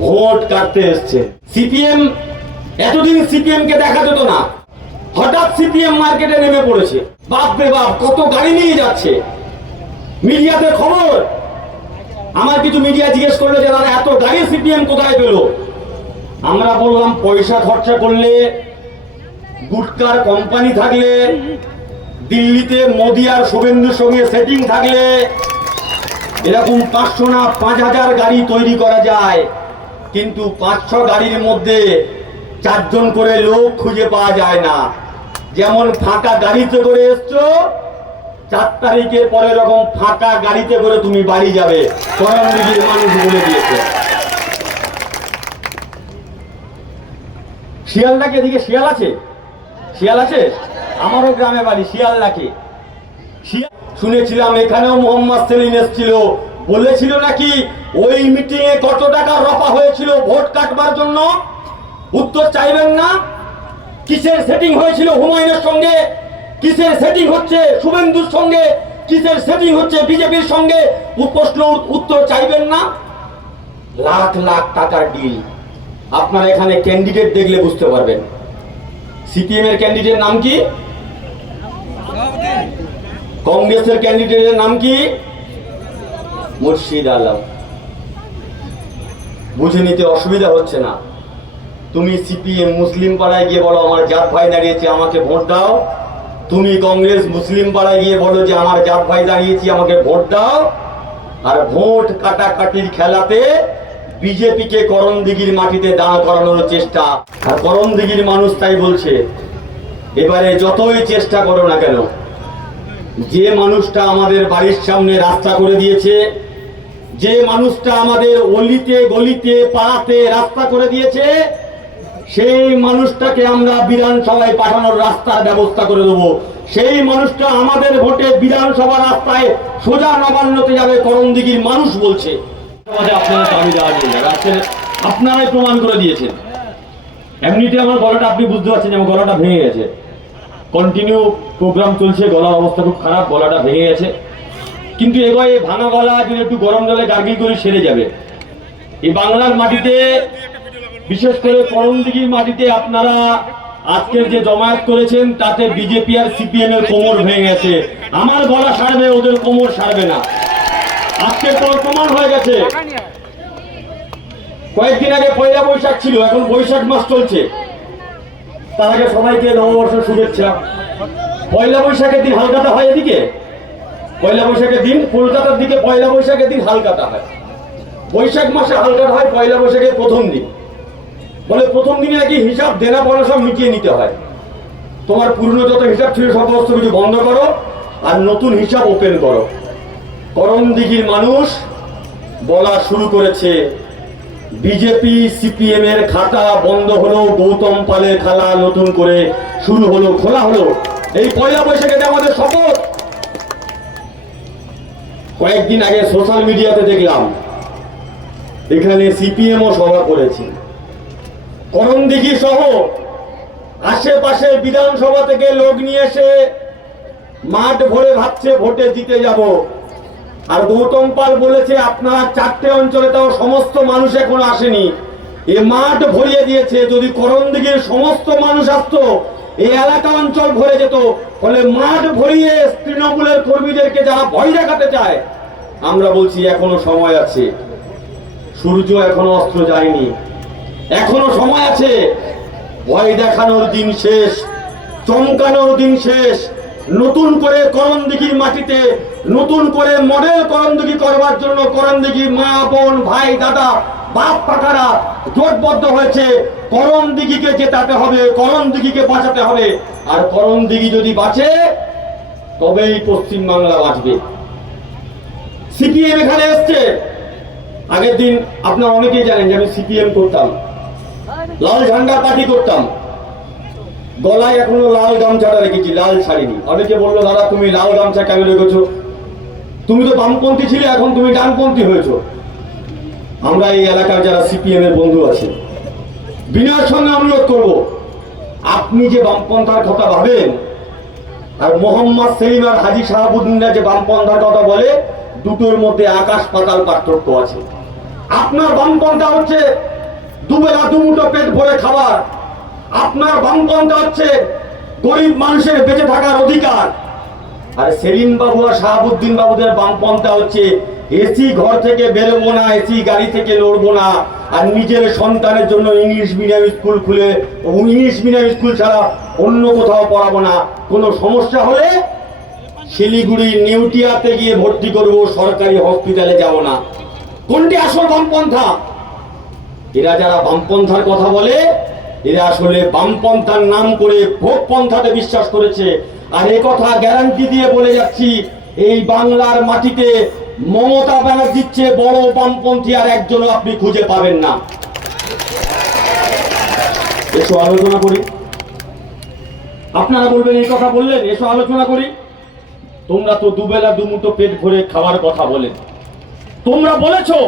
Vote কাটতে এসছে। CPM এতদিন সিপিএম কে দেখা যেত না, হঠাৎ সিপিএম মার্কেটে নেমে পড়েছে। বাপ রে বাপ, কত গাড়ি নিয়ে যাচ্ছে। মিডিয়াতে খবর, আমার কিছু মিডিয়া জিজ্ঞেস করলো যে দাদা এত গাড়ি সিপিএম কোথায় পেল। আমরা বললাম পয়সা খরচা করলে, গুটকার কোম্পানি থাকলে, দিল্লিতে মোদি আর শুভেন্দুর সঙ্গে সেটিং থাকলে এরকম 500 না 5000 গাড়ি তৈরি করা যায়, কিন্তু 5-6 গাড়ির মধ্যে 4 জন করে লোক খুঁজে পাওয়া যায় না। যেমন ফাঁকা গাড়িতে করে এসছো, 4 তারিখের পরে এরকম ফাঁকা গাড়িতে করে তুমি বাড়ি যাবে, করণদিঘির মানুষ বলে দিয়েছে। শিয়ালদাকে, এদিকে শিয়াল আছে, শিয়াল আছে, আমারও গ্রামে বাড়ি শিয়ালদাকে। শুনেছিলাম এখানেও মোহাম্মদ সেলিম এসেছিল, বলেছিল নাকি ওই মিটিং এ কত টাকা রফা হয়েছিল ভোট কাটবার জন্য। উত্তর চাইবেন না? কিসের সেটিং হয়েছিল হুমায়ুনের সঙ্গে, কিসের সেটিং হচ্ছে শুভেন্দুর সঙ্গে, কিসের সেটিং হচ্ছে বিজেপির সঙ্গে, প্রশ্ন উত্তর চাইবেন না? লাখ লাখ টাকার ডিল। আপনারা এখানে ক্যান্ডিডেট দেখলে বুঝতে পারবেন। সিপিএম এর ক্যান্ডিডেট নাম কি? কংগ্রেসের ক্যান্ডিডেটের নাম কি? মুর্শিদ আলম। বুঝে নিতে অসুবিধা হচ্ছে না? তুমি সিপিএম মুসলিম পাড়ায় গিয়ে বলো আমার জাত ভাই দাঁড়িয়েছে আমাকে ভোট দাও, তুমি কংগ্রেস মুসলিম পাড়ায় গিয়ে বলো যে আমার জাত ভাই দাঁড়িয়েছি আমাকে ভোট দাও। আর ভোট কাটাকাটির খেলাতে বিজেপিকে করণদিঘির মাটিতে দাঁড় করানোর চেষ্টা। আর করণদিঘির মানুষ তাই বলছে, এবারে যতই চেষ্টা করো না কেন, যে মানুষটা আমাদের বাড়ির সামনে রাস্তা করে দিয়েছে, যে মানুষটা আমাদের অলিতে গলিতে পাড়াতে রাস্তা করে দিয়েছে, সেই মানুষটাকে আমরা বিধানসভায় পাঠানোর রাস্তার ব্যবস্থা করে দেবো। সেই মানুষটা আমাদের ভোটে বিধানসভা রাস্তায় সোজা নবান্নতে যাবে, করণদিঘির মানুষ বলছে। আপনারাই প্রমাণ করে দিয়েছেন। এমনিতে আমার গলাটা, আপনি বুঝতে পারছেন আমার গলাটা ভেঙে গেছে, কন্টিনিউ প্রোগ্রাম চলছে, গলার অবস্থা খুব খারাপ, গলাটা ভেঙে গেছে। কিন্তু এবার এই ভাঙা গলা যদি একটু গরম জলে গার্গিল করে সেরে যাবে। এই বাংলার মাটিতে, বিশেষ করে করণদিঘির মাটিতে আপনারা আজকের যে জমায়েত করেছেন তাতে বিজেপি আর সিপিএম এর কোমর ভেঙে গেছে। আমার গলা সারবে, ওদের কোমর সারবে না। আজকের পর প্রমাণ হয়ে গেছে। কয়েকদিন আগে পয়লা বৈশাখ ছিল, এখন বৈশাখ মাস চলছে। তার আগে সবাইকে নববর্ষের শুভেচ্ছা। পয়লা বৈশাখের দিন হালকাতা হয় এদিকে, পয়লা বৈশাখের দিন কলকাতার দিকে পয়লা বৈশাখের দিন হালকাতা হয়। বৈশাখ মাসে হালকাতা হয় পয়লা বৈশাখের প্রথম দিন। বলে প্রথম দিনে নাকি হিসাব দেনা পাওনা সব মিটিয়ে নিতে হয়। তোমার পুরনো যত হিসাব ছিল সমস্ত কিছু বন্ধ করো আর নতুন হিসাব ওপেন করো। করণদিঘির মানুষ বলা শুরু করেছে, বিজেপি সিপিএম এর খাতা বন্ধ হলো, গৌতম পালের খালা নতুন করে শুরু হলো, খোলা হলো। এই পয়লা বৈশাখে আমাদের শপথ। কয়েকদিন আগে সোশ্যাল মিডিয়াতে দেখলাম এখানে সিপিএম ও সভা করেছে। করণদিঘি সহ আশেপাশে বিধানসভা থেকে লোক নিয়ে এসে মাঠ ভরে ভাবছে ভোটে জিতে যাব। আর গৌতম পাল বলেছে আপনারা 4টে অঞ্চলে, তাও সমস্ত মানুষ এখনো আসেনি, এ মাঠ ভরিয়ে দিয়েছে। যদি করণদিঘির সমস্ত মানুষ আসতো, এই এলাকা অঞ্চল ভরে যেত। ফলে মাঠ ভরিয়ে তৃণমূলের কর্মীদেরকে যারা ভয় দেখাতে চায়, আমরা বলছি এখনো সময় আছে, সূর্য এখনো অস্ত যায়নি, এখনো সময় আছে। ভয় দেখানোর দিন শেষ, চমকানোর দিন শেষ। নতুন করে করণদিঘির মাটিতে নতুন করে মডেল করণদিঘি করবার জন্য করণদিঘির মা বোন ভাই দাদা বাপ কাকারা জোটবদ্ধ হয়েছে। করণদিঘিকে জেতাতে হবে, করণদিঘিকে বাঁচাতে হবে। আর করণদিঘি যদি বাঁচে তবেই পশ্চিম বাংলা বাঁচবে। সিপিএম এখানে এসছে। আগের দিন আপনারা অনেকেই জানেন যে আমি সিপিএম করতাম, লাল ঝান্ডা পার্টি করতাম। গলায় এখনো লাল গামছাটা রেখেছি, লাল ছাড়িনি। অনেকে বললো দাদা তুমি লাল গামছা কেন রেখেছো, তুমি তো বামপন্থী ছিলে, এখন তুমি ডানপন্থী হয়েছো। আমরা এই এলাকার যারা সিপিএম এর বন্ধু আছে, বিনয়ের সঙ্গে অনুরোধ করব, আপনি যে বামপন্থার কথা ভাবেন আর মোহাম্মদ সেলিম আর হাজী শাহাবুদ্দিনরা যে বামপন্থার কথা বলে, দুটোর মধ্যে আকাশ পাতাল পার্থক্য আছে। আপনার বামপন্থা হচ্ছে দুবেলা দুমুঠো পেট ভরে খাবার, আপনার বামপন্থা হচ্ছে গরিব মানুষের বেঁচে থাকার অধিকার। আর সেলিম বাবু আর শাহাবুদ্দিন বাবুদের বামপন্থা হচ্ছে এসি ঘর থেকে বেরোবো না, এসি গাড়ি থেকে লড়বো না, আর নিজের সন্তানের জন্য ইংলিশ মিডিয়াম স্কুল খুলে ইংলিশ মিডিয়াম স্কুল ছাড়া অন্য কোথাও পড়াবো না, কোনো সমস্যা হলে শিলিগুড়ি নিউটিয়াতে গিয়ে ভর্তি করব, সরকারি হসপিটালে যাব না। কোনটি আসল বামপন্থা? এরা যারা বামপন্থার কথা বলে এরা আসলে বামপন্থার নাম করে ভোগপন্থাতে বিশ্বাস করেছে। আর এ কথা গ্যারান্টি দিয়ে বলে যাচ্ছি, এই বাংলার মাটিতে মমতা ব্যানার্জির চেয়ে বড় বামপন্থী আর একজনও আপনি খুঁজে পাবেন না। এসো আলোচনা করি। আপনারা বলবেন এই কথা বললেন, এসো আলোচনা করি। তোমরা তো দুবেলা দুমুঠো পেট ভরে খাওয়ার কথা বলেন, তোমরা বলেছো।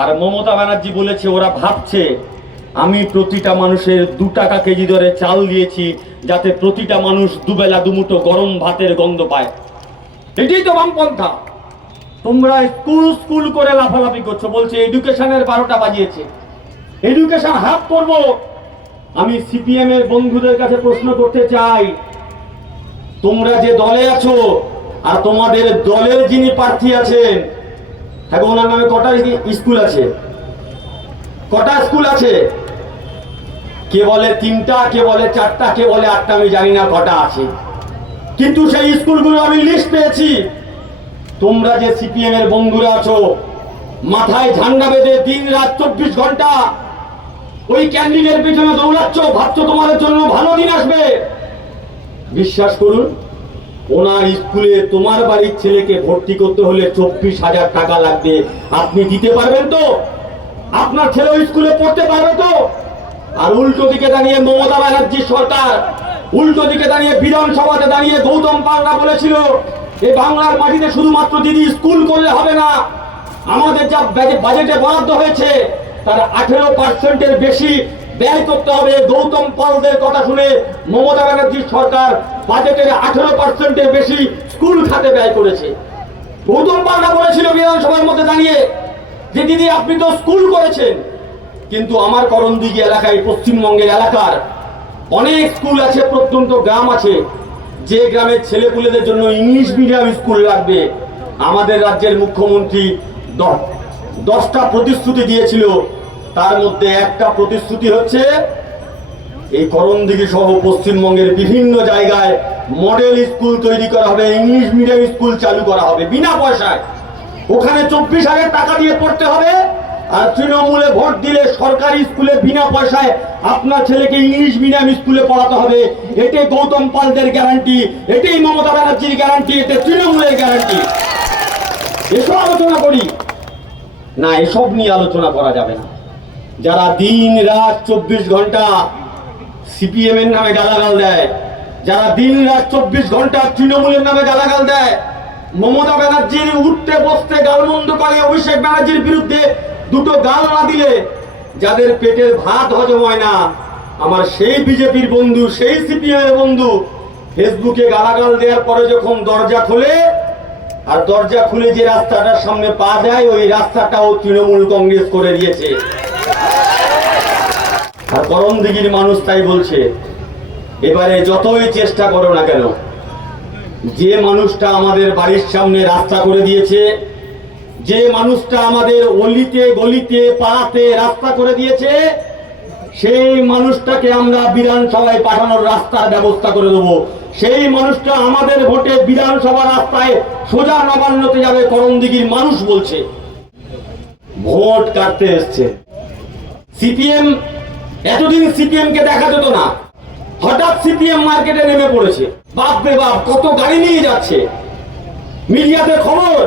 আর মমতা ব্যানার্জি বলেছে ওরা ভাবছে আমি প্রতিটা মানুষের 2 টাকা কেজি দরে চাল দিয়েছি যাতে প্রতিটা মানুষ দুবেলা দুমুঠো গরম ভাতের গন্ধ পায়। এটাই তো বামপন্থা। তোমরা স্কুল স্কুল করে লাফালাফি করছো, বলছে এডুকেশনের 12টা বাজিয়েছে, এডুকেশন হাফ করব। আমি সিপিএম এর বন্ধুদের কাছে প্রশ্ন করতে চাই, তোমরা যে দলে আছো আর তোমাদের দলের যিনি প্রার্থী আছেন, হ্যাঁ ওনার নামে কটা স্কুল আছে? কটা স্কুল আছে? কে বলে 3টা, কে বলে 4টা, কে বলে 8টা, আমি জানি না কটা আছে। কিন্তু সেই স্কুলগুলো আমি লিস্ট পেয়েছি। তোমরা যে সিপিএম এর বন্ধুরা আছো, মাথায় ঝান্ডা বেঁধে দিন রাত 24 ঘন্টা ওই ক্যান্ডিডেটের পিছনে দৌড়াচ্ছ, ভাবছো তোমাদের জন্য ভালো দিন আসবে। বিশ্বাস করুন, ওনার স্কুলে তোমার বাড়ির ছেলেকে ভর্তি করতে হলে 24,000 টাকা লাগবে। আপনি দিতে পারবেন তো? আপনার ছেলে ওই স্কুলে পড়তে পারবে তো? আর উল্টো দিকে দাঁড়িয়ে মমতা ব্যানার্জির সরকার, উল্টো দিকে দাঁড়িয়ে বিধানসভাতে দাঁড়িয়ে গৌতম পাল্লা বলেছিল এই বাংলার মাটিতে শুধুমাত্র দিদি স্কুল করলে হবে না, আমাদের যা বাজেটে বরাদ্দ হয়েছে তার 18%-এর বেশি ব্যয় করতে হবে। গৌতম পালদের কথা শুনে মমতা ব্যানার্জির সরকার বাজেটের 18%-এর বেশি স্কুল খাতে ব্যয় করেছে। গৌতম পাল্লা বলেছিল বিধানসভার মধ্যে দাঁড়িয়ে যে দিদি আপনি তো স্কুল করেছেন, কিন্তু আমার করণদিঘি এলাকায়, পশ্চিমবঙ্গের এলাকার অনেক স্কুল আছে, প্রত্যন্ত গ্রাম আছে, যে গ্রামের ছেলেপুলেদের জন্য ইংলিশ মিডিয়াম স্কুল লাগবে। আমাদের রাজ্যের মুখ্যমন্ত্রী 10টা প্রতিশ্রুতি দিয়েছিল, তার মধ্যে একটা প্রতিশ্রুতি হচ্ছে এই করণদিঘি সহ পশ্চিমবঙ্গের বিভিন্ন জায়গায় মডেল স্কুল তৈরি করা হবে, ইংলিশ মিডিয়াম স্কুল চালু করা হবে বিনা পয়সায়। ওখানে 24,000 টাকা দিয়ে পড়তে হবে, আর তৃণমূলে ভোট দিলে সরকারি স্কুলে বিনা পয়সায় আপনার ছেলেকে ইংলিশ মিডিয়াম স্কুলে পড়াতে হবে। এটাই গৌতম পালদের গ্যারান্টি, এটাই মমতা ব্যানার্জির গ্যারান্টি, এটা তৃণমূলের গ্যারান্টি। এসব আলোচনা করি না, এসব নিয়ে আলোচনা করা যাবে না। যারা দিন রাত 24 ঘন্টা সিপিএম এর নামে গালাগাল দেয়, যারা দিন রাত 24 ঘন্টা তৃণমূলের নামে গালাগাল দেয়, মমতা ব্যানার্জির উঠতে বসতে গালমন্দ করে, অভিষেক ব্যানার্জির বিরুদ্ধে দুটো গাল না দিলে যাদের পেটের ভাত হজম হয় না, আমার সেই বিজেপির বন্ধু, সেই সিপিএম এর বন্ধু ফেসবুকে গালাগাল দেওয়ার পরে যখন দরজা খোলে, আর দরজা খুলে যে রাস্তাটার সামনে পা যায় ওই রাস্তাটাও তৃণমূল কংগ্রেস করে দিয়েছে। আর করণদিঘির মানুষ তাই বলছে, এবারে যতই চেষ্টা করো না কেন, যে মানুষটা আমাদের বাড়ির সামনে রাস্তা করে দিয়েছে, যে মানুষটা আমাদের অলিতে গলিতে পাড়াতে রাস্তা করে দিয়েছে, সেই মানুষটাকে আমরা বিধানসভায় পাঠানোর রাস্তার ব্যবস্থা করে দেবো। সেই মানুষটা আমাদের ভোটে বিধানসভা রাস্তায় সোজা নবান্নতে যাবে, করণদিঘির মানুষ বলছে। ভোট কাটতে এসছে সিপিএম। এতদিন সিপিএম কে দেখা যেত না, হঠাৎ সিপিএম মার্কেটে নেমে পড়েছে। বাপ রে বাপ, কত গাড়ি নিয়ে যাচ্ছে। মিডিয়াতে খবর,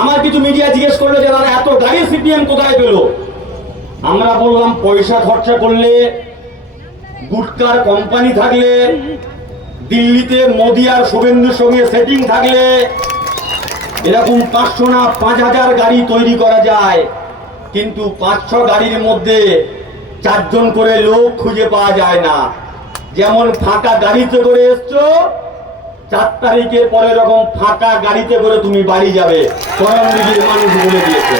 আমার কিছু মিডিয়া জিজ্ঞেস করলো যে দাদা এত গাড়ি সিপিএম কোথায় পেল? আমরা বললাম পয়সা খরচা করলে, গুটকার কোম্পানি থাকলে, দিল্লিতে মোদি আর শুভেন্দুর সঙ্গে সেটিং থাকলে এরকম 500 না 5,000 গাড়ি তৈরি করা যায়। কিন্তু 5-6 গাড়ির মধ্যে 4 জন করে লোক খুঁজে পাওয়া যায় না। যেমন ফাঁকা গাড়িতে করে এসছো, 4 তারিখের পরে এরকম ফাঁকা গাড়িতে করে তুমি বাড়ি যাবে, করণদিঘির মানুষ বলে দিয়েছে।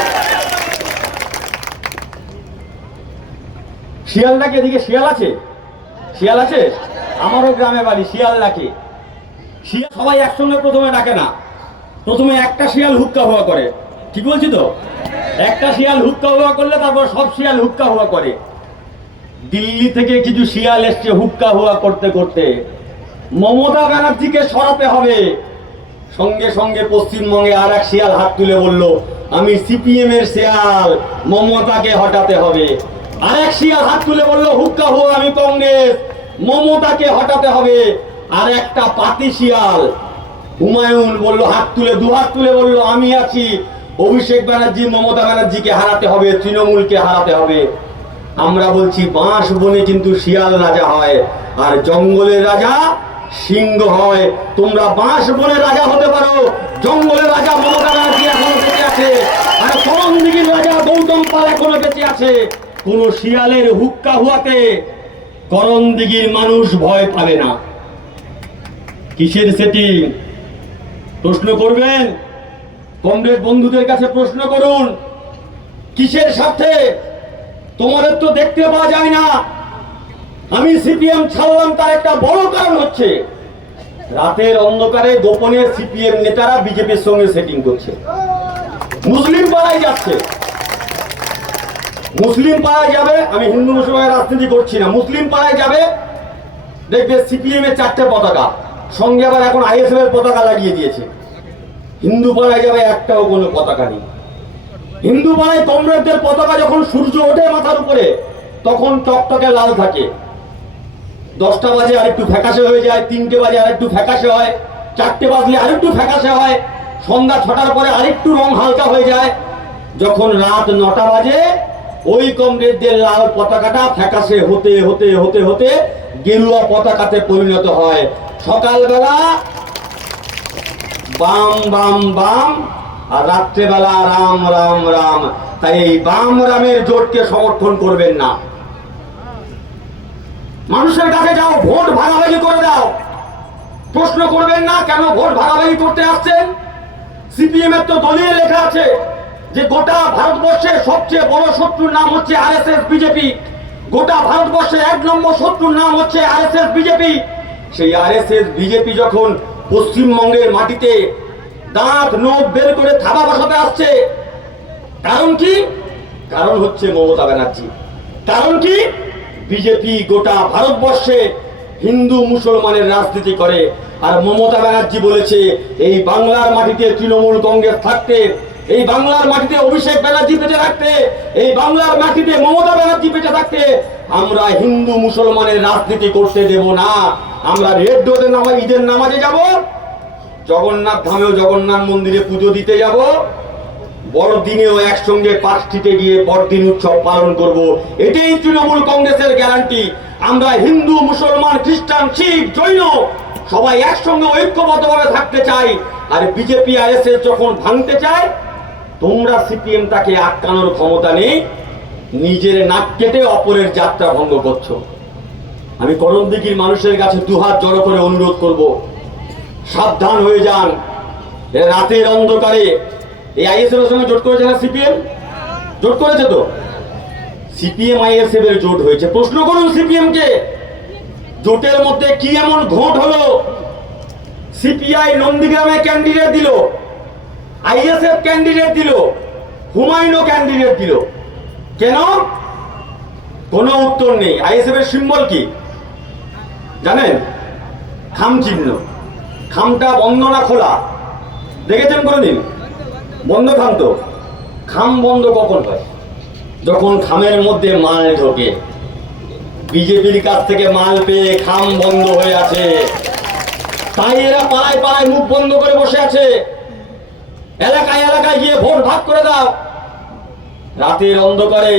শিয়াল ডাকে, এদিকে শিয়াল আছে? শিয়াল আছে? আমারও গ্রামে বাড়ি, শিয়াল ডাকে। শিয়াল সবাই একসঙ্গে প্রথমে ডাকে না, প্রথমে একটা শিয়াল হুক্কা হুয়া করে। ঠিক বলছি তো? একটা শিয়াল হুক্কা হুয়া করলে তারপর সব শিয়াল হুক্কা হুয়া করে। দিল্লি থেকে কিছু শিয়াল এসছে হুক্কা হুয়া করতে করতে। মমতা ব্যানার্জিকে সরাতে হবে। সঙ্গে সঙ্গে পশ্চিমবঙ্গে আর এক শিয়াল হাত তুলে বলল, আমি সিপিএম এর শিয়াল, মমতাকে হটাতে হবে। আর এক শিয়াল হাত তুলে বলল, হুক্কা হুয়া, আমি কংগ্রেস, মমতাকে হটাতে হবে। আর একটা পাতি শিয়াল হুমায়ুন বলল, হাত তুলে, দুহাত তুলে বলল, আমি আছি, অভিষেক ব্যানার্জি, মমতা ব্যানার্জিকে হারাতে হবে, তৃণমূলকে হারাতে হবে। আমরা বলছি বাঁশ বনে কিন্তু শিয়াল রাজা হয়, আর জঙ্গলের রাজা সিংহ হয়। তোমরা বাঁশ বনে রাজা হতে পারো, জঙ্গলের রাজা মমতা ব্যানার্জি এখনো বেঁচে আছে, আর করণদিঘির রাজা গৌতম পাল এখনো বেঁচে আছে। কোন শিয়ালের হুক্কা হুয়াতে করণদিঘির মানুষ ভয় পাবে না। কিসের সেটিং? প্রশ্ন করবেন, কমরেড বন্ধুদের কাছে প্রশ্ন করুন, কিসের স্বার্থে? তোমাদের তো দেখতে পাওয়া যায় না। আমি সিপিএম ছাড়লাম তার একটা বড় কারণ হচ্ছে রাতের অন্ধকারে গোপনে সিপিএম নেতারা বিজেপির সঙ্গে সেটিং করছে। মুসলিম পাড়ায় যাচ্ছে, মুসলিম পাড়ায় যাবে, আমি হিন্দু মুসলমানের রাজনীতি করছি না, মুসলিম পাড়ায় যাবে, দেখবে সিপিএম এর 4টে পতাকা, সঙ্গে আবার এখন আইএসএফ এর পতাকা লাগিয়ে দিয়েছে। হিন্দু পাড়ায় যাবে, একটাও কোনো পতাকা নেই। হিন্দু পাড়ায় কমরেডদের পতাকা যখন সূর্য ওঠে মাথার উপরে তখন টকটকে লাল থাকে, 10টা বাজে আরেকটু ফ্যাকাশে হয়ে যায়, 3টে বাজে আরেকটু ফ্যাকাশে হয়, 4টে বাজলে আরেকটু ফ্যাকাশে হয়, সন্ধ্যা 6টার পরে আরেকটু রং হালকা হয়ে যায়। যখন রাত 9টা বাজে ওই কমরেডদের লাল পতাকাটা ফ্যাকাশে হতে হতে হতে হতে গেরুয়া পতাকাতে পরিণত হয়। সকালবেলা বাম বাম বাম, আর রাত্রেবেলা রাম রাম রাম। তাই এই বাম রামের জোটকে সমর্থন করবেন না। মানুষের কাছে যাও, ভোট ভাগাভাগি করে দাও। প্রশ্ন করবেন না কেন ভোট ভাগাভাগি করতে আসছেন। সিপিএম এর তো দলীয় লেখা আছে যে গোটা ভারতবর্ষের সবচেয়ে বড় শত্রুর নাম হচ্ছে আরএসএস বিজেপি। গোটা ভারতবর্ষের 1 নম্বর শত্রুর নাম হচ্ছে আরএসএস বিজেপি। সেই আরএসএস বিজেপি যখন পশ্চিমবঙ্গের মাটিতে দাঁত নখ বের করে থাবা বসাতে আসছে, কারণ কি? কারণ হচ্ছে মমতা ব্যানার্জি। কারণ কি? বিজেপি গোটা ভারতবর্ষে হিন্দু মুসলমানের রাজনীতি করে, আর মমতা ব্যানার্জি বলেছে এই বাংলার মাটিতে তৃণমূল কংগ্রেস থাকতে, এই বাংলার মাটিতে অভিষেক ব্যানার্জি বেঁচে থাকতে, এই বাংলার মাটিতে মমতা ব্যানার্জি বেঁচে থাকতে আমরা হিন্দু মুসলমানের রাজনীতি করতে দেব না। আমরা রেড ডোতে ঈদের নামাজে যাব, জগন্নাথ ধামেও জগন্নাথ মন্দিরে পুজো দিতে যাব, বড়দিনেও একসঙ্গে পার্কস্ট্রিটে গিয়ে বড়দিন উৎসব পালন করব। এটাই তৃণমূল কংগ্রেসের গ্যারান্টি। আমরা হিন্দু মুসলমান খ্রিস্টান শিখ জৈন সবাই একসঙ্গে ঐক্যবদ্ধভাবে থাকতে চাই। আর বিজেপি আরএসএস যখন ভাঙতে চায়, তোমরা সিপিএম তাকে আটকানোর ক্ষমতা নেই, নিজের নাক কেটে অপরের যাত্রা ভঙ্গ করছো। আমি করণদিঘির মানুষের কাছে দুহাত জড়ো করে অনুরোধ করব, সাবধান হয়ে যান। রাতের অন্ধকারে এই আইএসএফ এর সঙ্গে জোট করেছে না সিপিএম? জোট করেছে তো। সিপিএম আইএসএফ এর জোট হয়েছে। প্রশ্ন করুন সিপিএম কে, জোটের মধ্যে কি এমন ঘোট হলো? সিপিআই নন্দীগ্রামে ক্যান্ডিডেট দিল, আইএসএফ ক্যান্ডিডেট দিল, হুমায়ুনও ক্যান্ডিডেট দিল, কেন? কোনো উত্তর নেই। আইএসএফ এর সিম্বল কি জানেন? খাম চিহ্ন। খামটা বন্ধ না খোলা দেখেছেন কোনদিন? বন্ধ খাম তো। খাম বন্ধ কখন হয়? যখন খামের মধ্যে মাল ঢোকে। বিজেপির কাছ থেকে মাল পেয়ে খাম বন্ধ হয়ে আছে, তাই এরা পাড়ায় পাড়ায় মুখ বন্ধ করে বসে আছে। এলাকায় এলাকায় গিয়ে ভোট ভাগ করে দাও। রাতের অন্ধকারে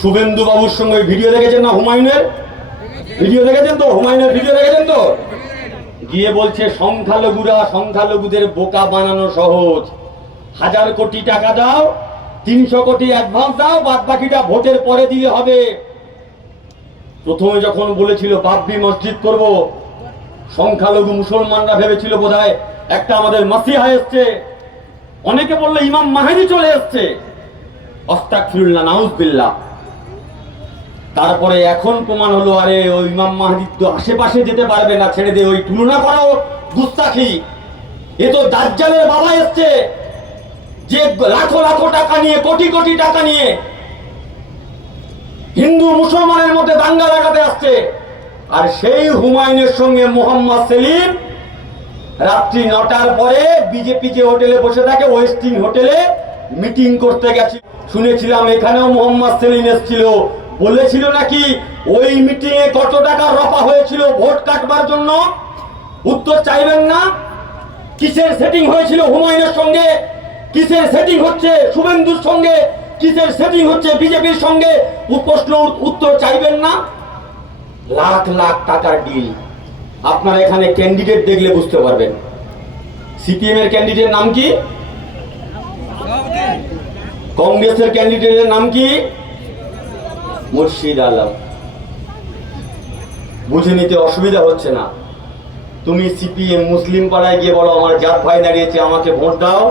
শুভেন্দু বাবুর সঙ্গে ভিডিও দেখেছেন না? হুমায়ুনের ভিডিও দেখেছেন তো? হুমায়ুনের ভিডিও দেখেছেন তো? গিয়ে বলছে সংখ্যালঘুরা, সংখ্যালঘুদের বোকা বানানো সহজ, 1000 কোটি টাকা দাও, 300 কোটি অ্যাডভান্স দাও, বাদ বাকিটা ভোটের পরে দিলে হবে। প্রথমে যখন বলেছিল বাবরি মসজিদ করব, সংখ্যালঘু মুসলমানরা ভেবেছিল বোধহয় একটা আমাদের মাসিহা এসছে, অনেকে বললো ইমাম মাহেদি চলে এসছে। আস্তাগফিরুল্লাহ, নাউজুবিল্লাহ। তারপরে এখন প্রমাণ হলো আরে ওই ইমাম মাহদি তো আশেপাশে যেতে পারবে না, ছেড়ে দিয়ে ওই তুলনা করাও গুস্তাখি। এ তো দাজ্জালের বাবা এসছে, যে লাখো লাখো টাকা নিয়ে, কোটি কোটি টাকা নিয়ে হিন্দু মুসলমানের মধ্যে দাঙ্গা লাগাতে আসছে। আর সেই হুমায়ুনের সঙ্গে মোহাম্মদ সেলিম রাত্রি 9টার পরে বিজেপি যে হোটেলে বসে থাকে, ওয়েস্টিং হোটেলে মিটিং করতে গেছে। শুনেছিলাম এখানেও মোহাম্মদ সেলিম এসেছিল, বলেছিল নাকি ওই মিটিং এ কত টাকা রফা হয়েছিল ভোট কাটবার জন্য। উত্তর চাইবেন না? কিসের সেটিং হয়েছিল হুমায়ুনের সঙ্গে, কিসের সেটিং হচ্ছে শুভেন্দুর সঙ্গে, কিসের সেটিং হচ্ছে বিজেপির সঙ্গে, প্রশ্ন উত্তর চাইবেন না? লাখ লাখ টাকার ডিল। আপনারা এখানে ক্যান্ডিডেট দেখলে বুঝতে পারবেন। সিপিএম এর ক্যান্ডিডেট নাম কি? কংগ্রেসের ক্যান্ডিডেটের নাম কি? মুর্শিদ আলম। বুঝে নিতে অসুবিধা হচ্ছে না? তুমি সিপিএম মুসলিম পাড়ায় গিয়ে বলো আমার জাত ভাই দাঁড়িয়েছে আমাকে ভোট দাও,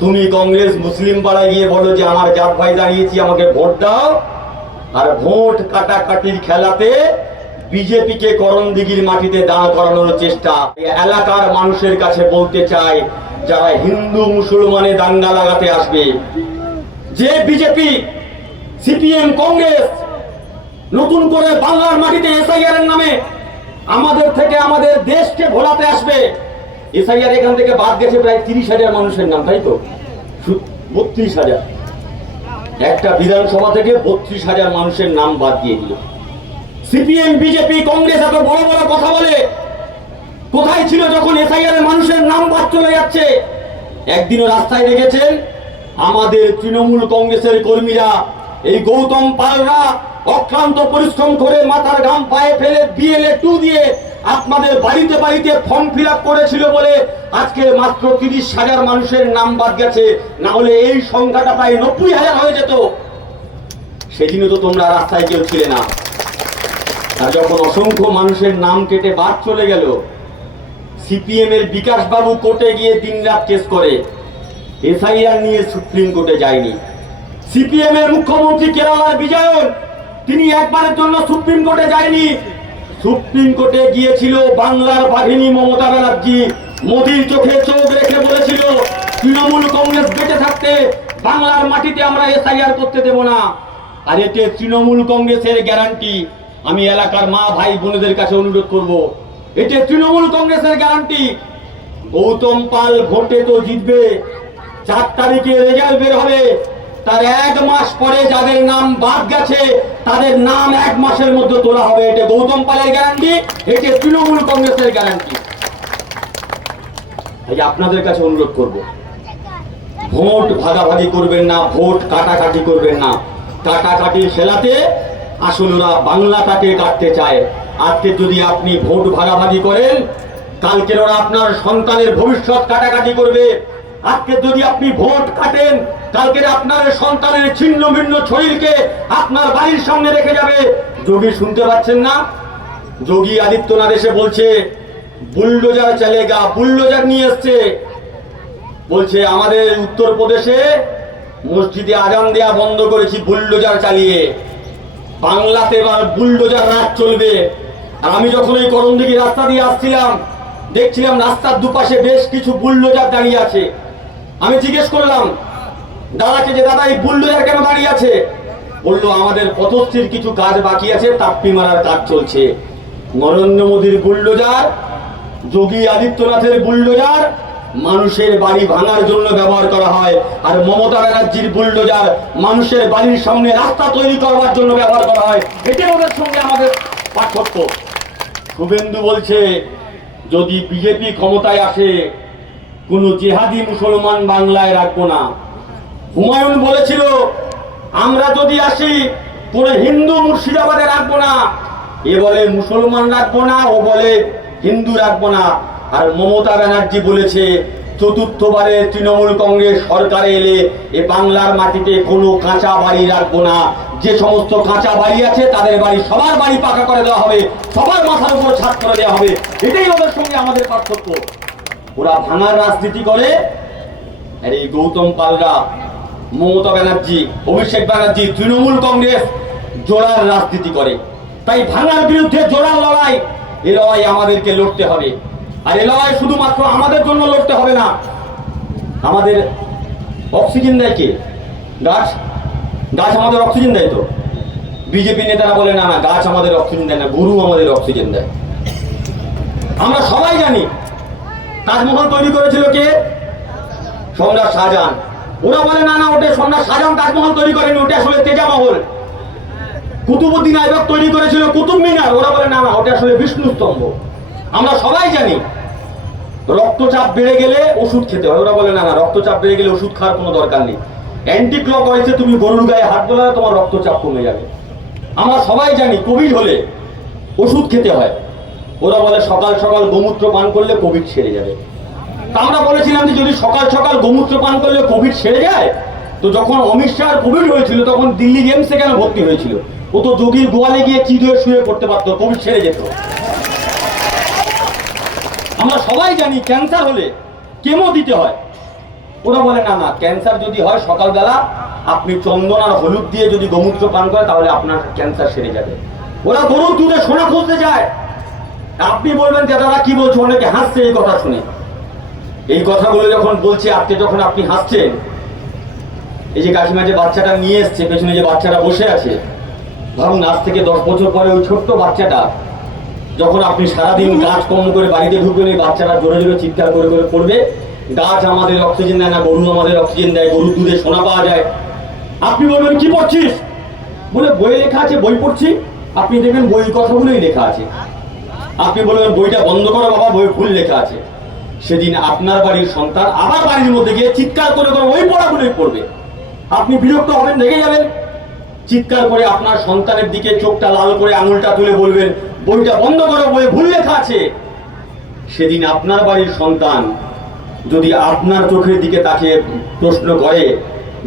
তুমি কংগ্রেস মুসলিম পাড়ায় গিয়ে বলো যে আমার জাত ভাই দাঁড়িয়েছি আমাকে ভোট দাও। আর ভোট কাটাকাটির খেলাতে বিজেপিকে করণদিঘির মাটিতে দাঁড় করানোর চেষ্টা। এলাকার মানুষের কাছে বলতে চাই, যারা হিন্দু মুসলমানে দাঙ্গা লাগাতে আসবে, যে বিজেপি সিপিএম কংগ্রেস নতুন করে বাংলার মাটিতে এসআইআর এর নামে আমাদের থেকে আমাদের দেশকে ভোলাতে আসবে। এসআইআর এখান থেকে বাদ গেছে প্রায় 30,000 মানুষের নাম, তাই তো? 32,000। একটা বিধানসভা থেকে 32,000 মানুষের নাম বাদ দিয়ে দিল। সিপিএম বিজেপি কংগ্রেস এত বড় বড় কথা বলে, কোথায় ছিল যখন এসআইআর এর মানুষের নাম বাদ চলে যাচ্ছে? একদিনও রাস্তায় দেখেছেন আমাদের তৃণমূল কংগ্রেসের কর্মীরা, এই গৌতম পালরা অক্লান্ত পরিশ্রম করে মাথার ঘাম পায়ে ফেলে বিএলএ 2 দিয়ে আপনাদের বাড়িতে বাড়িতে ফর্ম ফিল আপ করেছিল বলে আজকে মাত্র 30,000 মানুষের নাম বাদ গেছে। না হলে এই সংখ্যাটা প্রায় 90,000 হয়ে যেত। সেদিনও তো তোমরা রাস্তায় কেউ ছিলে না। আর যখন অসংখ্য মানুষের নাম কেটে বাদ চলে গেল, সিপিএম এর বিকাশ বাবু কোর্টে গিয়ে দিনরাত কেস করে, এসআইআর নিয়ে সুপ্রিম কোর্টে যায়নি। সিপিএম এর মুখ্যমন্ত্রী কেরালার বিজয়ন, তিনি একবারের জন্য সুপ্রিম কোর্টে যায়নি। সুপ্রিম কোর্টে গিয়েছিল বাংলার বাহিনী মমতা ব্যানার্জি। মোদির চোখে চোখ রেখে বলেছিল তৃণমূল কংগ্রেস বেঁচে থাকতে বাংলার মাটিতে আমরা এসআইআর করতে দেব না। আর এতে তৃণমূল কংগ্রেসের গ্যারান্টি। আমি এলাকার মা ভাই বোনেদের কাছে অনুরোধ করব, এটা তৃণমূল কংগ্রেসের গ্যারান্টি। গৌতম পাল ভোটে তো জিতবে, 4 তারিখে রেজাল্ট বের হবে, তার 1 মাস পরে যাদের নাম বাদ গেছে তাদের নাম 1 মাসের মধ্যে তোলা হবে। এটা গৌতম পালের গ্যারান্টি, এটা তৃণমূল কংগ্রেসের গ্যারান্টি। তাই আপনাদের কাছে অনুরোধ করব, ভোট ভাগাভাগি করবেন না, ভোট কাটাকাটি করবেন না। কাটাকাটির খেলাতে আসলে ওরা বাংলাটাকে কাটতে চায়। আজকে যদি আপনি ভোট ভাগাভাগি করেন, কালকে ওরা আপনার সন্তানের ভবিষ্যৎ কাটাকাটি করবে। আজকে যদি আপনি ভোট কাটেন, কালকে আপনার সন্তানের ছিন্ন ভিন্ন শরীরকে আপনার বাড়ির সামনে রেখে যাবে। যোগী শুনতে পাচ্ছেন না? যোগী আদিত্যনাথ এসে বলছে বুলডোজার চলেগা, বুলডোজার নিয়ে এসছে। বলছে আমাদের উত্তরপ্রদেশে মসজিদে আজান দেয়া বন্ধ করেছি বুলডোজার চালিয়ে, বাংলাতে এবার বুলডোজার রাজ চলবে। আর আমি যখন এই করণদিঘি রাস্তা দিয়ে আসছিলাম, দেখছিলাম রাস্তার দুপাশে বেশ কিছু বুলডোজার দাঁড়িয়ে আছে। আমি জিজ্ঞেস করলাম দাদাকে যে দাদা এই বুলডোজার কেন দাঁড়িয়ে আছে? বললো আমাদের পথস্থির কিছু কাজ বাকি আছে, তাপ্পি মারার কাজ চলছে। নরেন্দ্র মোদীর বুলডোজার, যোগী আদিত্যনাথের বুলডোজার মানুষের বাড়ি ভাঙার জন্য ব্যবহার করা হয়, আর মমতা ব্যানার্জির বুলডোজার মানুষের বাড়ির সামনে রাস্তা তৈরি করবার জন্য ব্যবহার করা হয়। এটা ওদের সঙ্গে আমাদের পার্থক্য। শুভেন্দু বলছে যদি বিজেপি ক্ষমতায় আসে কোন জিহাদি মুসলমান বাংলায় রাখবো না। হুমায়ুন বলেছিল আমরা যদি আসি কোন হিন্দু মুর্শিদাবাদে রাখবো না। এ বলে মুসলমান রাখবো না, ও বলে হিন্দু রাখবো না। আর মমতা ব্যানার্জি বলেছে চতুর্থবারে তৃণমূল কংগ্রেস সরকারে এলে এ বাংলার মাটিতে কোনো কাঁচা বাড়ি রাখবো না। যে সমস্ত কাঁচা বাড়ি আছে তাদের বাড়ি, সবার বাড়ি পাকা করে দেওয়া হবে, সবার মাথার উপর ছাদ করে দেওয়া হবে। এটাই ওদের সঙ্গে আমাদের পার্থক্য। ওরা ভাঙার রাজনীতি করে, আর এই গৌতম পালরা, মমতা ব্যানার্জি, অভিষেক ব্যানার্জি, তৃণমূল কংগ্রেস জোড়ার রাজনীতি করে। তাই ভাঙার বিরুদ্ধে জোড়ার লড়াই, এই লড়াই আমাদেরকে লড়তে হবে। আর এই লড়াই শুধুমাত্র আমাদের জন্য লড়তে হবে না। আমাদের অক্সিজেন দেয় কে? গাছ। গাছ আমাদের অক্সিজেন দেয় তো? বিজেপি নেতারা বলে না না, গাছ আমাদের অক্সিজেন দেয় না, গরু আমাদের অক্সিজেন দেয়। আমরা সবাই জানি তাজমহল তৈরি করেছিল কে? সম্রাট শাহজাহান। ওরা বলে না না, ওটা সম্রাট শাহজাহান তাজমহল তৈরি করেনি, ওটা আসলে তেজামহল। কুতুবউদ্দিন আইবক তৈরি করেছিল কুতুব মিনার, ওরা বলে না না, ওটা আসলে বিষ্ণু স্তম্ভ। আমরা সবাই জানি রক্তচাপ বেড়ে গেলে ওষুধ খেতে হয়, ওরা বলে না না, রক্তচাপ বেড়ে গেলে ওষুধ খাওয়ার কোনো দরকার নেই, অ্যান্টি ক্লক ওয়াইজে তুমি গরুর গায়ে হাত বোলালে তোমার রক্তচাপ কমে যাবে। আমরা সবাই জানি কোভিড হলে ওষুধ খেতে হয়, ওরা বলে সকাল সকাল গোমূত্র পান করলে কোভিড সেরে যাবে। তা আমরা বলেছিলাম যে যদি সকাল সকাল গোমূত্র পান করলে কোভিড সেরে যায়, তো যখন অমিত শাহর কোভিড হয়েছিল তখন দিল্লি এমসে কেন ভর্তি হয়েছিল? ও তো যোগীর গোয়ালে গিয়ে চিড় হয়ে শুয়ে পড়তে পারতো, কোভিড সেরে যেত। আমরা সবাই জানি ক্যান্সার হলে কেমো দিতে হয়, ওরা বলে না না, ক্যান্সার যদি হয় সকালবেলা আপনি চন্দন আর হলুদ দিয়ে যদি গোমূত্র পান করেন তাহলে আপনার ক্যান্সার সেরে যাবে। ওরা গরুর দুধে সোনা খুঁজতে যায়। আপনি বলবেন যে দাদা কি বলছো, অনেকে হাসছে এই কথা শুনে। এই কথাগুলো যখন বলছে আজকে, যখন আপনি হাসছেন, এই যে কাকিমা যে বাচ্চাটা নিয়ে এসছে, পেছনে যে বাচ্চাটা বসে আছে, ভাবুন আজ থেকে 10 বছর পরে ওই ছোট্ট বাচ্চাটা যখন আপনি সারাদিন কাজ কর্ম করে বাড়িতে ঢুকবেন, এই বাচ্চাটা জোরে জোরে চিৎকার করে করে পড়বে, গাছ আমাদের অক্সিজেন দেয় না, গরু আমাদের অক্সিজেন দেয়, গরুর দুধে সোনা পাওয়া যায়। আপনি বলবেন কি পড়ছিস? বলে বইয়ে লেখা আছে, বই পড়ছি। আপনি দেখবেন বই কথাগুলোই লেখা আছে। আপনি বলবেন বইটা বন্ধ করো বাবা, বই ভুল লেখা আছে। সেদিন আপনার বাড়ির সন্তান আবার বাড়ির মধ্যে গিয়ে চিৎকার করে করে ওই পড়াগুলোই পড়বে। আপনি বিরক্ত হবেন, রেগে যাবেন, চিৎকার করে আপনার সন্তানের দিকে চোখটা লাল করে আঙুলটা তুলে বলবেন বইটা বন্ধ করো, বই ভুল লেখা আছে। সেদিন আপনার বাড়ির সন্তান যদি আপনার চোখের দিকে তাকিয়ে প্রশ্ন করে,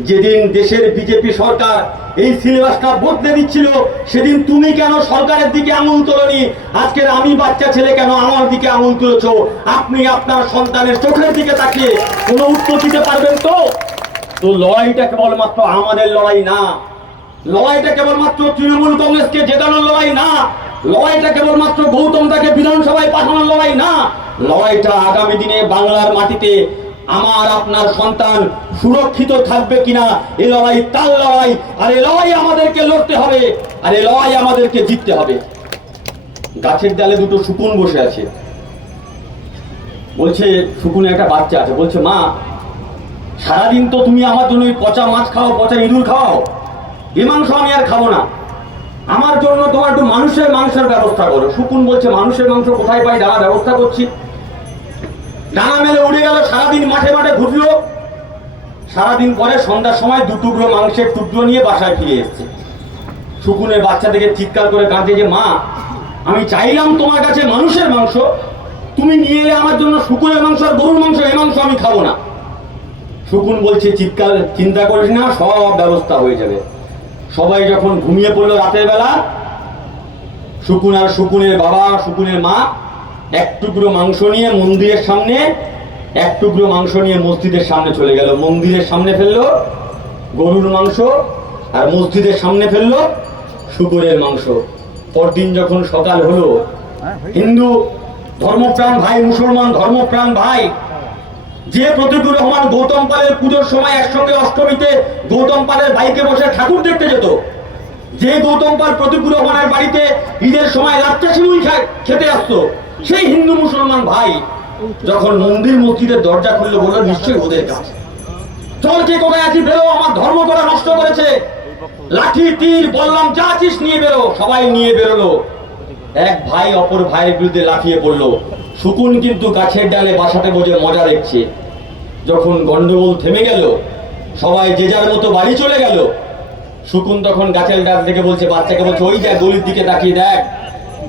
যেদিন দেশের বিজেপি সরকার এই সিলেবাসটা বদলে দিচ্ছিল, সেদিন তুমি কেন সরকারের দিকে আঙুল তোলনি? আজকের আমি বাচ্চা ছেলে কেন আমার দিকে আঙুল তুলেছো? আপনি আপনার সন্তানের চোখের দিকে তাকিয়ে কোনো উত্তর দিতে পারবেন তো? তো লড়াইটা কেবলমাত্র আমাদের লড়াই না, লড়াইটা কেবলমাত্র তৃণমূল কংগ্রেসকে জেতানোর লড়াই না, লড়াইটা কেবলমাত্র গৌতম দাকে বিধানসভায় পাঠানোর লড়াই না, লড়াইটা আগামী দিনে বাংলার মাটিতে আমার আপনার সন্তান সুরক্ষিত থাকবে কিনা, এই লড়াই তার লড়াই। আর এই লড়াই আমাদেরকে লড়তে হবে, আর এই লড়াই আমাদেরকে জিততে হবে। গাছের ডালে দুটো শকুন বসে আছে, বলছে শকুনে একটা বাচ্চা আছে, বলছে মা সারাদিন তো তুমি আমার জন্য পচা মাছ খাও, পচা ইঁদুর খাও, এ মাংস আমি আর খাবো না, আমার জন্য তোমার একটু মানুষের মাংসের ব্যবস্থা করো। শকুন বলছে মানুষের মাংস কোথায় পাই, ডানা ব্যবস্থা করছি। ডানা মেলে উড়ে গেল, সারাদিন মাঠে মাঠে ঘুরলো। সারাদিন পরে সন্ধ্যার সময় 2 টুকরো মাংসের টুকরো নিয়ে বাসায় ফিরে এসছে। শকুনের বাচ্চা থেকে চিৎকার করে কাঁদছে যে মা আমি চাইলাম তোমার কাছে মানুষের মাংস, তুমি নিয়ে এলে আমার জন্য শকুনের মাংস আর গরুর মাংস, এই মাংস আমি খাবো না। শকুন বলছে চিন্তা করিস না, সব ব্যবস্থা হয়ে যাবে। সবাই যখন ঘুমিয়ে পড়লো রাতের বেলা, শকুন আর শকুনের বাবা, শকুনের মা 1 টুকরো মাংস নিয়ে মন্দিরের সামনে, 1 টুকরো মাংস নিয়ে মসজিদের সামনে চলে গেল। মন্দিরের সামনে ফেললো গরুর মাংস, আর মসজিদের সামনে ফেললো শকুনের মাংস। পরদিন যখন সকাল হলো, হিন্দু ধর্মপ্রাণ ভাই, মুসলমান ধর্মপ্রাণ ভাই, যে প্রতিকুর রহমান গৌতম পালের পুজোর সময় একসঙ্গে অষ্টমীতে গৌতম পালের বাইকে বসে ঠাকুর দেখতে যেত, যে গৌতম পাল প্রতিকুর রহমানের বাড়িতে ঈদের সময় লাচ্চা সিমুই খেতে আসতো, সেই হিন্দু মুসলমান ভাই যখন মন্দির মসজিদের দরজা খুললো, বললো নিশ্চয়ই ওদের কাছে। চল কে কোথায় আছি, বেরো, আমার ধর্ম করা নষ্ট করেছে, লাঠি তীর বললাম যা আছিস নিয়ে বেরো। সবাই নিয়ে বেরোলো। এক ভাই অপর ভাইয়ের বিরুদ্ধে লাফিয়ে পড়লো। শকুন কিন্তু গাছের ডালে বাসাতে বসে মজা দেখছে। যখন গন্ডগোল থেমে গেল, সবাই যে যার মতো বাড়ি চলে গেল, শকুন তখন গাছের ডাল থেকে বলছে, বাচ্চাকে বলছে ওই দেখ গলির দিকে তাকিয়ে দেখ,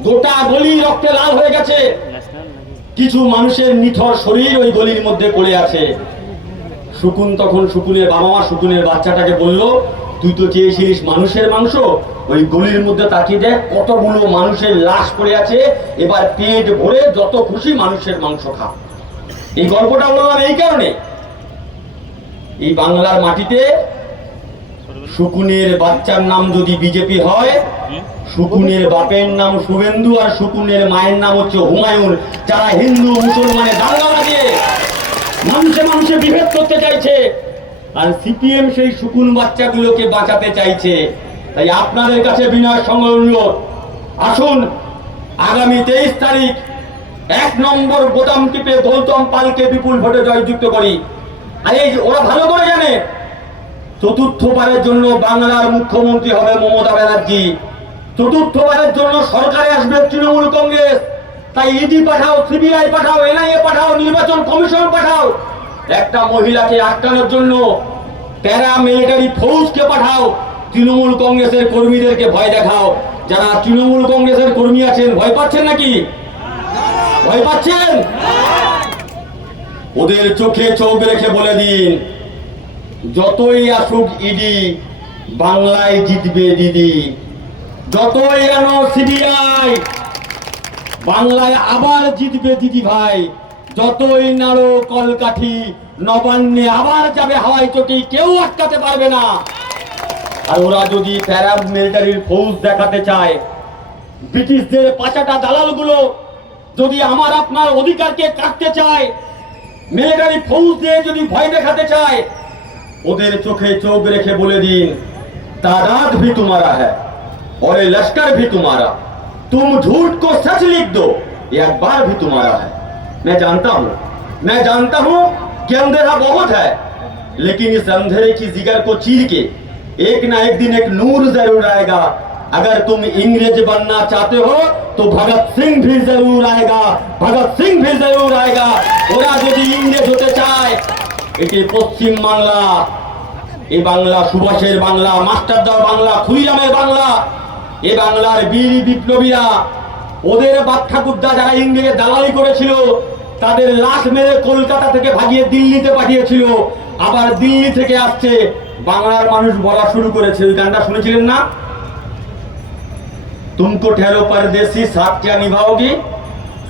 গোটা গলি রক্তে লাল হয়ে গেছে, কিছু মানুষের নিথর শরীর ওই গলির মধ্যে পড়ে আছে। শকুন তখন শকুনের বাবা মা শকুনের বাচ্চাটাকে বলল, তুই তো চেয়েছিলিস মানুষের মাংস, ওই গলির মধ্যে তাকিয়ে দেখ কতগুলো মানুষের লাশ পড়ে আছে, এবার পেট ভরে যত খুশি মানুষের মাংস খা। এই গল্পটা বললাম এই কারণে, এই বাংলার মাটিতে শকুনের বাচ্চার নাম যদি বিজেপি হয়, শকুনের বাপের নাম শুভেন্দু আর শকুনের মায়ের নাম হচ্ছে হুমায়ুন, যারা হিন্দু মুসলমানে দাঙ্গা লাগিয়ে মানুষে মানুষে বিভেদ করতে চাইছে। আর সিপিএম সেই শকুন বাচ্চাগুলোকে বাঁচাতে চাইছে। তাই আপনাদের কাছে বিনয়ের সঙ্গে অনুরোধ, আসুন আগামী 23 তারিখ 1 নম্বর বোতাম টিপে গৌতম পালকে বিপুল ভোটে জয়যুক্ত করি। আর এই ওরা ভালো করে জানে, চতুর্থবারের জন্য বাংলার মুখ্যমন্ত্রী হবে মমতা ব্যানার্জি, চতুর্থবারের জন্য সরকারে আসবে তৃণমূল কংগ্রেস। তাই ইডি পাঠাও, সিবিআই পাঠাও, এনআইএ পাঠাও, নির্বাচন কমিশন পাঠাও, একটা মহিলাকে আটকানোর জন্য প্যারা মিলিটারি ফৌজকে পাঠাও, তৃণমূল কংগ্রেসের কর্মীদেরকে ভয় দেখাও। যারা তৃণমূল কংগ্রেসের কর্মী আছেন ভয় পাচ্ছেন নাকি? ভয় পাচ্ছেন? ওদের চোখে চোখ রেখে বলে দিন, যতই আসুক ইডি, বাংলায় জিতবে দিদি। যতই আনো সিবিআই, বাংলায় আবার জিতবে দিদি ভাই। যতই নাড়ো কলকাঠি, নবান্নে আবার যাবে হাওয়াই চটি, কেউ আটকাতে পারবে না। আর ওরা যদি প্যারা মিলিটারির ফৌজ দেখাতে চায়, ব্রিটিশদের পাচাটা দালালগুলো যদি আমার আপনার অধিকারকে কাটতে চায়, মিলিটারি ফৌজ দিয়ে যদি ভয় দেখাতে চায়, ওদের চোখে চোখ রেখে বলে দিন, तादाद भी तुम्हारा है और ये लश्कर भी तुम्हारा, तुम झूठ को सच लिख दो, ये अखबार भी तुम्हारा है। मैं जानता हूं कि अंधेरा बहुत है, लेकिन इस अंधेरे की जिगर को चीर के एक ना एक दिन एक नूर जरूर आएगा। अगर तुम इंग्रेज बनना चाहते हो तो भगत सिंह भी जरूर आएगा, भगत सिंह भी जरूर आएगा। ওরা যদি ইংরেজ হতে চায়, এটি পশ্চিম বাংলা, এই বাংলা সুভাষের বাংলা, মাস্টারদার বাংলা, খুইরামের বাংলা, এই বাংলার বীর বিপ্লবীরা, ওদের বাপ ঠাকুরদা যারা ইংরেজের দালালি করেছিল, তাদের লাশ মেরে কলকাতা থেকে ভাগিয়ে দিল্লিতে পাঠিয়েছিল, আবার দিল্লি থেকে আসছে, বাংলার মানুষ বলা শুরু করেছে। ওই গানটা শুনেছিলেন না? তুমকো ঠেলো পরদেশি সাথ क्या निभाओगी,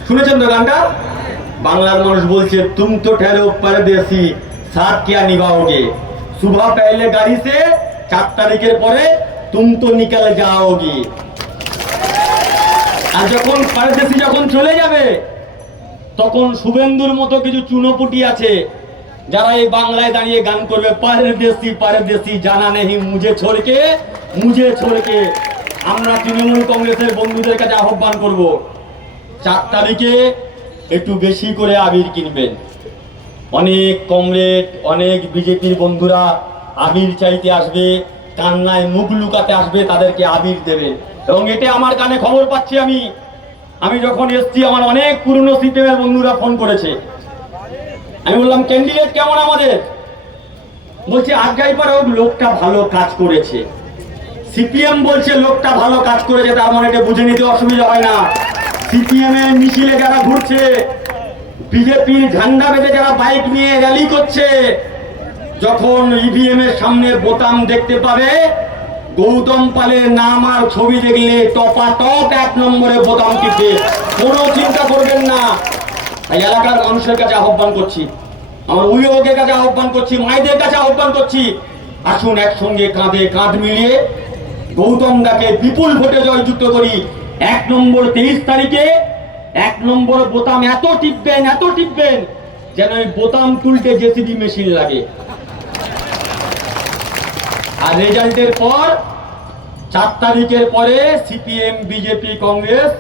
শুনেছেন তো গানটা? বাংলার মানুষ বলছে, তুম তো ঠেলো পরদেশি সাথ क्या निभाओगे, सुबह पहले गाड़ी से 4 তারিখের পরে तुम तो निकल जाओगी। আর যখন পরদেশি যখন চলে যাবে, তখন শুভেন্দুর মতো কিছু চুনোপুটি আছে যারা এই বাংলায় দাঁড়িয়ে গান করবে, পরদেশি পরদেশি জানা নেই মুঝে ছোড়কে, মুঝে ছোড়কে। আমরা তৃণমূল কংগ্রেসের বন্ধুদের কাছে আহ্বান করব, 4 তারিখে একটু বেশি করে আবির কিনবেন। অনেক কমরেড, অনেক বিজেপির বন্ধুরা আবির চাইতে আসবে, কান্নায় মুখ লুকাতে আসবে, তাদেরকে আবির দেবেন। এবং এটা আমার কানে খবর পাচ্ছি, আমি যখন এসছি আমার অনেক পুরনো সিপিএমের বন্ধুরা ফোন করেছে। আমি বললাম, ক্যান্ডিডেট কেমন আমাদের? বলছে আগাইপাড়াও লোকটা ভালো কাজ করেছে। সিপিএম বলছে লোকটা ভালো কাজ করেছে, তার মানে এটা বুঝে নিতে অসুবিধা হয় না। সিপিএম এর মিছিলে যারা ঘুরছে, বিজেপির ঝান্ডা বেঁধে যারা বাইক নিয়ে র্যালি করছে, যখন ইভিএম এর সামনে বোতাম দেখতে পাবে, গৌতম পালের নাম আর ছবি দেখলে টপাটপ 1 নম্বরে বোতাম টিপে, কোনো চিন্তা করবেন না। এই এলাকার মানুষের কাছে আহ্বান করছি, আমার অভিভাবকের কাছে আহ্বান করছি, মায়েদের কাছে আহ্বান করছি, আসুন একসঙ্গে কাঁধে কাঁধ মিলিয়ে গৌতম দাকে বিপুল ভোটে জয়যুক্ত করি। 1 নম্বর 23 তারিখে 1 নম্বর বোতাম এত টিপবেন যেন এই বোতাম তুলতে জেসিবি মেশিন লাগে। আর রেজাল্টের পর 4 তারিখের পরে সিপিএম, বিজেপি, কংগ্রেস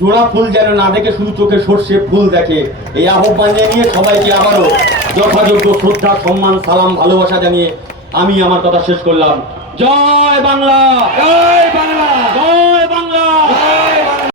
জোড়া ফুল যেন না দেখে শুধু চোখে সর্ষে ফুল দেখে, এই আহ্বান জানিয়ে সবাইকে আবারও যথাযোগ্য শ্রদ্ধা, সম্মান, সালাম, ভালোবাসা জানিয়ে আমি আমার কথা শেষ করলাম। জয় বাংলা, জয় বাংলা, জয়